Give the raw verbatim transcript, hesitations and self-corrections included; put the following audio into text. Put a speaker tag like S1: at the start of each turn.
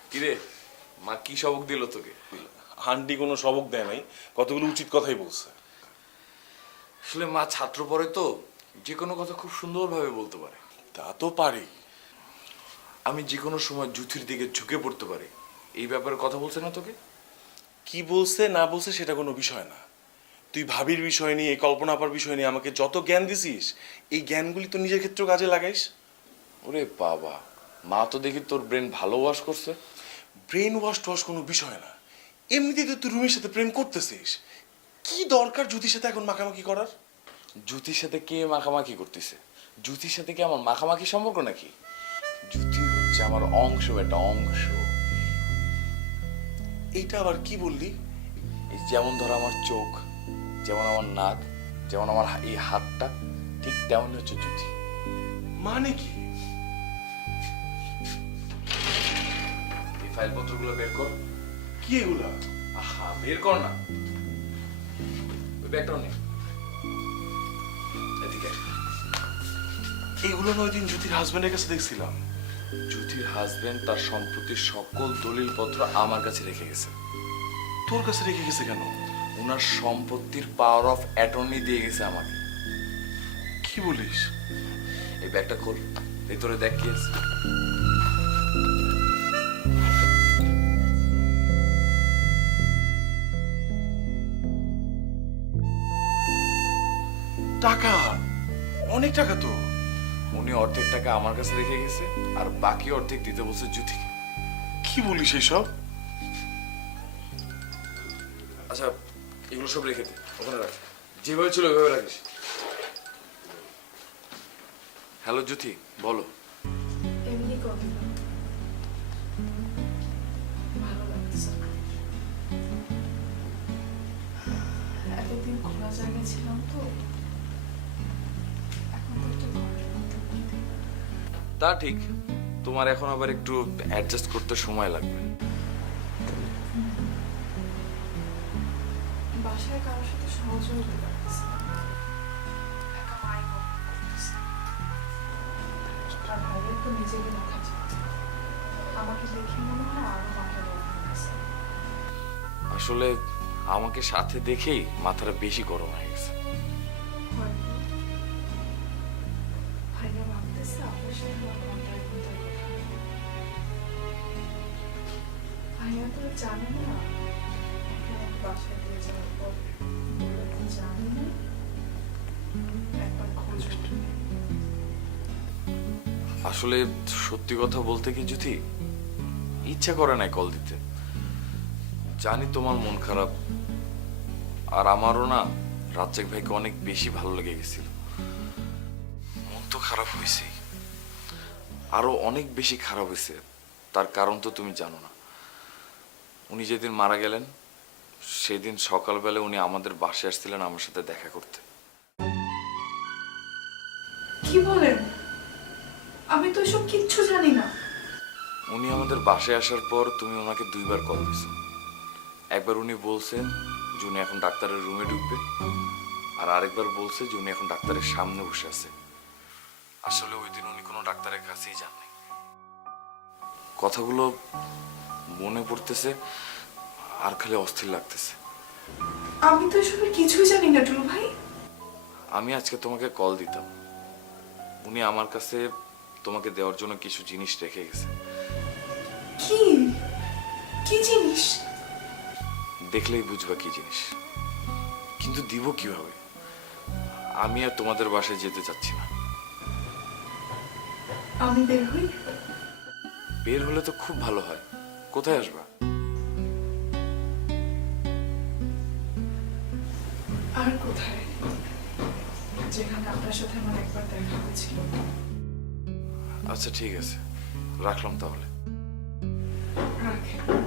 S1: কিরে, মা কি সবক দিল তোকে?
S2: আন্টি কোনো সবক দেয় নাই, কতগুলো উচিত কথাই বলছে।
S1: আসলে মা ছাত্র পড়ে তো, যে কোনো কথা খুব সুন্দরভাবে বলতে পারে।
S2: তা তো পারি।
S1: আমি যে কোনো সময় জুথির দিকে ঝুঁকে পড়তে পারি, এই ব্যাপারে কথা বলছে না তোকে?
S2: কি বলছে না বলছে সেটা কোনো বিষয় না। তুই ভাবির বিষয় নিয়ে, এই কল্পনাপার বিষয় নিয়ে আমাকে যত জ্ঞান দিছিস, এই জ্ঞানগুলি তো নিজের ক্ষেত্রেও কাজে লাগাইস।
S1: ওরে বাবা, মা তো দেখি তোর ব্রেন ভালো ওয়াশ করছে।
S2: ব্রেন ওয়াশ টোয়াশ কোনো বিষয় না। এমনিতেই তো তুই রুমের সাথে প্রেম করতেছিস, কি দরকার জ্যোতির সাথে এখন মাখামাখি করার?
S1: জুথির সাথে কে মাখামাখি করতেছে? জুথির সাথে কি আমার মাখামাখি সম্পর্ক নাকি? জুথি হচ্ছে আমার অংশ, একটা অংশ।
S2: এইটা আবার কি বললি?
S1: এই যেমন ধর আমার চোখ, যেমন আমার নাক, যেমন আমার এই হাতটা, ঠিক তেমনই হচ্ছে জুথি।
S2: মানে কি?
S1: এই ফাইলপত্রগুলো বের কর।
S2: কি এগুলা?
S1: আহা, বের কর না। ওই ব্যাগটাও নে। এদিকে আয়।
S2: এগুলো না ওই দিন জ্যোতির হাজবেন্ডের কাছে দেখছিলাম।
S1: জুথির হাজবেন্ড তার সম্পত্তির সকল দলিলপত্র আমার কাছে রেখে গেছে।
S2: তোর কাছে রেখে গেছে কেন?
S1: ওনার সম্পত্তির পাওয়ার অফ অ্যাটর্নি দিয়ে গেছে আমাকে।
S2: কি বলিস?
S1: এই ব্যাগটা খোল, ভেতরে দেখ কি আছে।
S2: টাকা, অনেক টাকা তো।
S1: উনি অর্ধেক টাকা আমার কাছে রেখে গেছে, আর বাকি অর্ধেক দিতে বলছে জুথিকে।
S2: কি বলিস এইসব?
S1: আচ্ছা, এগুলো সব রেখে দে, ওখানে রাখ। যেভাবে ছিল ওইভাবে রাখিস। হ্যালো জুথি, বলো।
S3: এমনি কথা না। ভালো লাগছে। এতদিন খোলা জায়গায় ছিলাম তো, এখন তো একটু ঘরের মধ্যে বন্দি।
S1: তা ঠিক, তোমার এখন আবার একটু অ্যাডজাস্ট করতে সময় লাগবে।
S3: বাসায় কারোর সাথে সহজে হতে পারতেছে না। একা মাই বকবক করতেছে। আর ভাইয়ের তো নিজেরই মাথা চিন্তা। আমাকে দেখে মনে হয় আরো মাথা গরম হয়েছে।
S1: আসলে আমাকে সাথে দেখেই মাথাটা বেশি গরম হয়ে গেছে।
S3: হয়তো ভাইয়া ভাবতেছে আপনার সাথে আমার ঘন্টায় ঘন্টায় কথা বলবো। ভাইয়া তো জানে না এখন আমি বাসায় দিয়ে যাওয়ার পর বললো কি জানি না, একবার খোঁজ করবে।
S1: আসলে সত্যি কথা বলতে কি জুথি, ইচ্ছা করে নাই কল দিতে। জানি তোমার মন খারাপ, আর আমারও না রাজ্জাক ভাইকে অনেক বেশি ভালো লেগে গেছিল। মন তো খারাপ হয়েছেই, আরো অনেক বেশি খারাপ হয়েছে। তার কারণ তো তুমি জানো না। উনি যেদিন মারা গেলেন, সেদিন সকালবেলা উনি আমাদের বাসায় আসছিলেন আমার সাথে দেখা করতে।
S3: কি বলেন? আমি তো এসব কিচ্ছু জানি না।
S1: উনি আমাদের বাসায় আসার পর তুমি ওনাকে দুইবার কল দিছো। একবার উনি বলছেন যে উনি এখন ডাক্তারের রুমে ঢুকবে, আর আরেকবার বলছে যে উনি এখন ডাক্তারের সামনে বসে আছে। আসলে ওই দিন উনি কোনো ডাক্তারের কাছেই যান নাই। কথাগুলো মনে পড়তেছে আর খালি অস্থির লাগতেছে।
S3: আমি তো এসবের কিছুই জানি না টুলু ভাই।
S1: আমি আজকে তোমাকে কল দিতাম, উনি আমার কাছে তোমাকে দেওয়ার জন্য কিছু জিনিস রেখে গেছে।
S3: কি কি জিনিস?
S1: দেখলেই বুঝবা কি জিনিস, কিন্তু দিব কিভাবে? আমি আর তোমাদের বাসায় যেতে চাচ্ছি না।
S3: আমি বের হই।
S1: বের হলে তো খুব ভালো হয়। কোথায় আসবা?
S3: আর কোথায়? যেখানে আপনার সাথে আমার একবার দেখা হয়েছিল।
S1: আচ্ছা ঠিক আছে, রাখলাম তাহলে।
S3: রাখেন।